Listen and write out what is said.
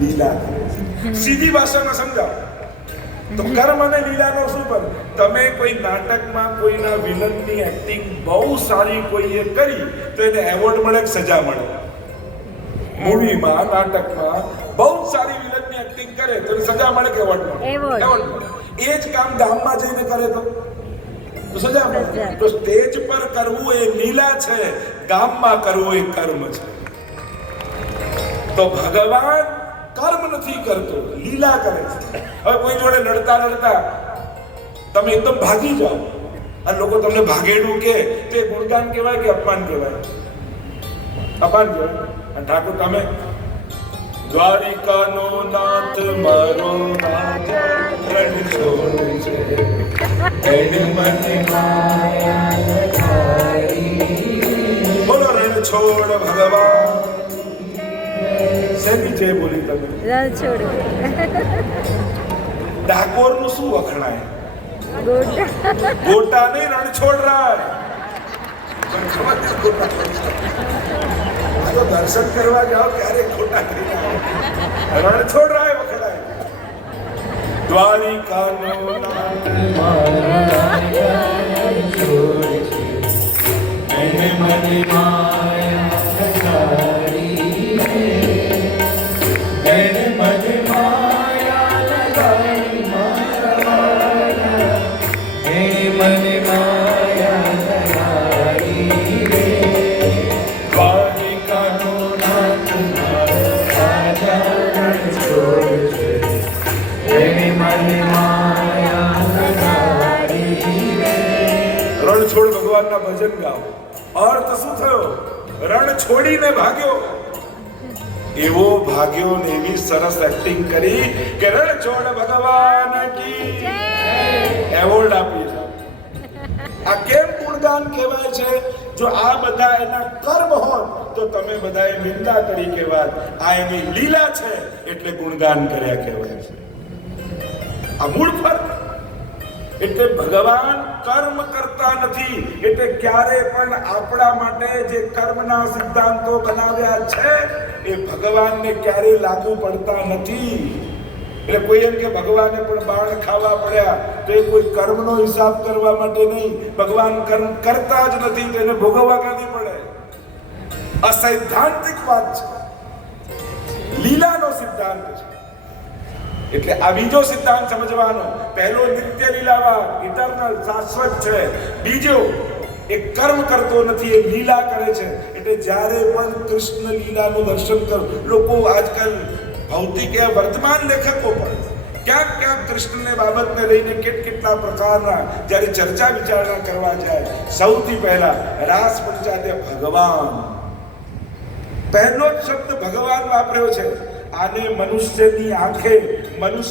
લીલા સીધી ભાષામાં સમજાવો તો કર્મ અને લીલાનો શું પણ તમે કોઈ નાટકમાં કોઈના વિલનની એક્ટિંગ બહુ સારી કોઈએ કરી તો એને એવોર્ડ મળે કે સજા મળે? મૂવીમાં નાટકમાં બહુ સારી વિલનની એક્ટિંગ કરે તો એને સજા મળે કે એવોર્ડ મળે? એવોર્ડ મળે. એ જ કામ ગામમાં જઈને કરે તો સજા મળે. તો સ્ટેજ પર કરવું એ લીલા છે, ગામમાં કરવું એ કર્મ છે. તો ભગવાન કર્મ નથી કરતો, લીલા કરે છે. હવે કોઈ જોડે લડતા લડતા તમે એકદમ ભાગી જાઓ અને લોકો તમને ભાગેડું કે તે ગુણગાન કહેવાય કે અપમાન કહેવાય? અપમાન કહેવાય. અને ઠાકોર તમે દ્વારિકાનો નાથ મારો રાજા રણ છોડ છે એને મને માયા લગાડી. બોલો રણ છોડ ભગવાન. શેની જય બોલી તમે? રણ છોડ. ડાકોર નું શું વખણાય? ગોટા. ગોટા નહીં, રણ છોડ રાય. તો દર્શન કરવા જાઓ ત્યારે ખોટા કરીને રણ છોડ રાય વખણાય. દ્વારિકાનો નાથ એને મને માયા લગાડી. એને મને માયા લગાડી મારા હે મને માયા લગાડી રે. દ્વારિકાનો નાથ મારો રાજા રણ છોડ છે એને મને માયા લગાડી રે. રણ છોડ ભગવાનના ભજન ગાઓ. અર્થ શું થયો? રણ છોડીને ભાગ્યો. એવો ભાગ્યો ને એવી સરસ એક્ટિંગ કરી કે રણ છોડ ભગવાન કી એવોર્ડ આપી છે. આ કેમ ગુણગાન કહેવાય છે? જો આ બધા એના કર્મ હોત તો તમે બધાએ નિંદા કરી કહેવાય. આ એની લીલા છે એટલે ગુણગાન કર્યા કહેવાય છે. આ મૂળ ફરક. એટલે ભગવાન કર્મ કરતા નથી. એટલે ક્યારે પણ આપણા માટે જે કર્મના સિદ્ધાંતો બનાવ્યા છે એ ભગવાનને ક્યારે લાગુ પડતા નથી. એટલે કોઈ એમ કે ભગવાને પણ બાણ ખાવા પડ્યા તો એ કોઈ કર્મનો હિસાબ કરવા માટે નહીં. ભગવાન કર્મ કરતા જ નથી તો એને ભોગવવા ક્યાંથી પડે? આ સૈદ્ધાંતિક વાત છે, લીલાનો સિદ્ધાંત છે. એટલે આ બીજો સિદ્ધાંત સમજવાનો. પહેલો નિત્ય લીલાવાન, ઇટર્નલ, શાશ્વત છે. બીજો એ કર્મ કરતો નથી, એ લીલા કરે છે. એટલે જ્યારે પણ કૃષ્ણ લીલાનું દર્શન કરો, લોકો આજકાલ ભૌતિક વર્તમાન લેખકો પણ ક્યાંક કૃષ્ણને બાબતને લઈને કેટલા પ્રકારના જ્યારે ચર્ચા વિચારણા કરવા જાય, સૌથી પહેલા રાસ પંચાયતે ભગવાન પહેલો જ શબ્દ ભગવાન વાપર્યો છે. આને મનુષ્યની આંખે મનુષ્ય